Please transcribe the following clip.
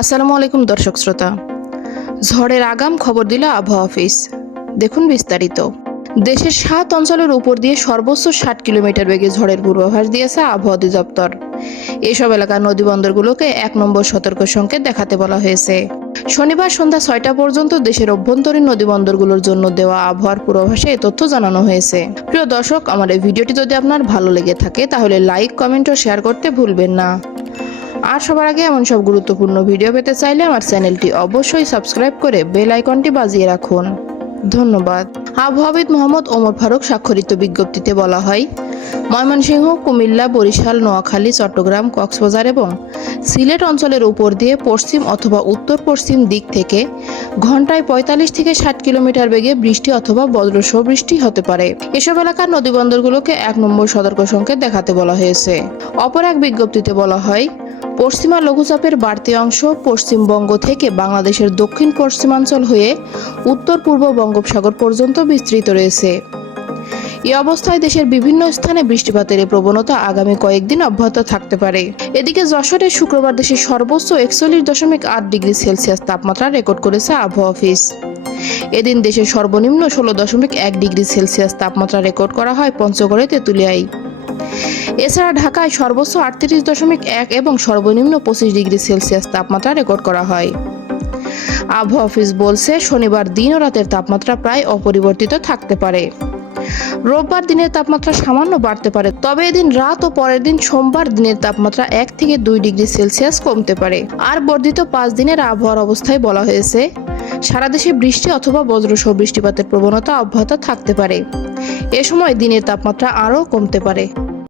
আসসালামু আলাইকুম দর্শক শ্রোতা। ঝড়ের আগাম খবর দিল আবহাওয়া অফিস। দেখুন বিস্তারিত। দেশের 7 অঞ্চলের উপর দিয়ে সর্বোচ্চ 60 কিলোমিটার বেগে ঝড়ের পূর্বাভাস দিয়েছে আবহাওয়া অধিদপ্তর। এসব এলাকার নদীবন্দরগুলোকে 1 নম্বর সতর্ক সংকেত দেখাতে বলা হয়েছে। শনিবার সন্ধ্যা 6টা পর্যন্ত দেশের অভ্যন্তরীণ নদীবন্দরগুলোর জন্য দেওয়া আবহাওয়ার পূর্বাভাসে এ তথ্য জানানো হয়েছে। প্রিয় দর্শক, আমার এই ভিডিওটি যদি আপনার ভালো লেগে থাকে তাহলে লাইক, কমেন্ট ও শেয়ার করতে ভুলবেন না। আর সবার আগে এমন সব গুরুত্বপূর্ণ ভিডিও পেতে চাইলে আমার চ্যানেলটি অবশ্যই সাবস্ক্রাইব করে বেল আইকনটি বাজিয়ে রাখুন। ধন্যবাদ। আবহাওয়াবিদ মোহাম্মদ ওমর ফারুক স্বাক্ষরিত বিজ্ঞপ্তিতে বলা হয়, ময়মনসিংহ, কুমিল্লা, বরিশাল, নোয়াখালী, চট্টগ্রাম, কক্সবাজার এবং সিলেট অঞ্চলের উপর দিয়ে পশ্চিম অথবা উত্তর পশ্চিম দিক থেকে ঘন্টায় 45 থেকে 60 কিলোমিটার বেগে বৃষ্টি অথবা বজ্রসহ বৃষ্টি হতে পারে। এসব এলাকার নদীবন্দরগুলোকে 1 নম্বর সতর্ক সংকেত দেখাতে বলা হয়েছে। অপর এক বিজ্ঞপ্তিতে বলা হয়, পশ্চিমা লঘুচাপের বাড়তি অংশ পশ্চিমবঙ্গ থেকে বাংলাদেশের দক্ষিণ পশ্চিমাঞ্চল হয়ে উত্তর পূর্ব বঙ্গোপসাগর পর্যন্ত বিস্তৃত রয়েছে। এই অবস্থায় দেশের বিভিন্ন স্থানে বৃষ্টিপাতের এই প্রবণতা আগামী কয়েকদিন অব্যাহত থাকতে পারে। এদিকে যশোরে শুক্রবার দেশের সর্বোচ্চ 41.8 ডিগ্রি সেলসিয়াস তাপমাত্রা রেকর্ড করেছে আবহাওয়া অফিস। এদিন দেশের সর্বনিম্ন 16.1 ডিগ্রি সেলসিয়াস তাপমাত্রা রেকর্ড করা হয় পঞ্চগড়ে, তেঁতুলিয়ায়। এছাড়া ঢাকায় সর্বোচ্চ 38.1 এবং সর্বনিম্ন 25 ডিগ্রি সেলসিয়াস তাপমাত্রা রেকর্ড করা হয়। আবহাওয়া অফিস বলছে, শনিবার দিন ও রাতের তাপমাত্রা প্রায় অপরিবর্তিত থাকতে পারে। রোববার দিনের তাপমাত্রা সামান্য বাড়তে পারে, তবে এদিন রাত ও পরের দিন সোমবার দিনের তাপমাত্রা 1 থেকে 2 ডিগ্রি সেলসিয়াস কমতে পারে। আর বর্ধিত 5 দিনের আবহাওয়ার অবস্থায় বলা হয়েছে, সারা দেশে বৃষ্টি অথবা বজ্রসহ বৃষ্টিপাতের প্রবণতা অব্যাহত থাকতে পারে। এ সময় দিনের তাপমাত্রা আরও কমতে পারে।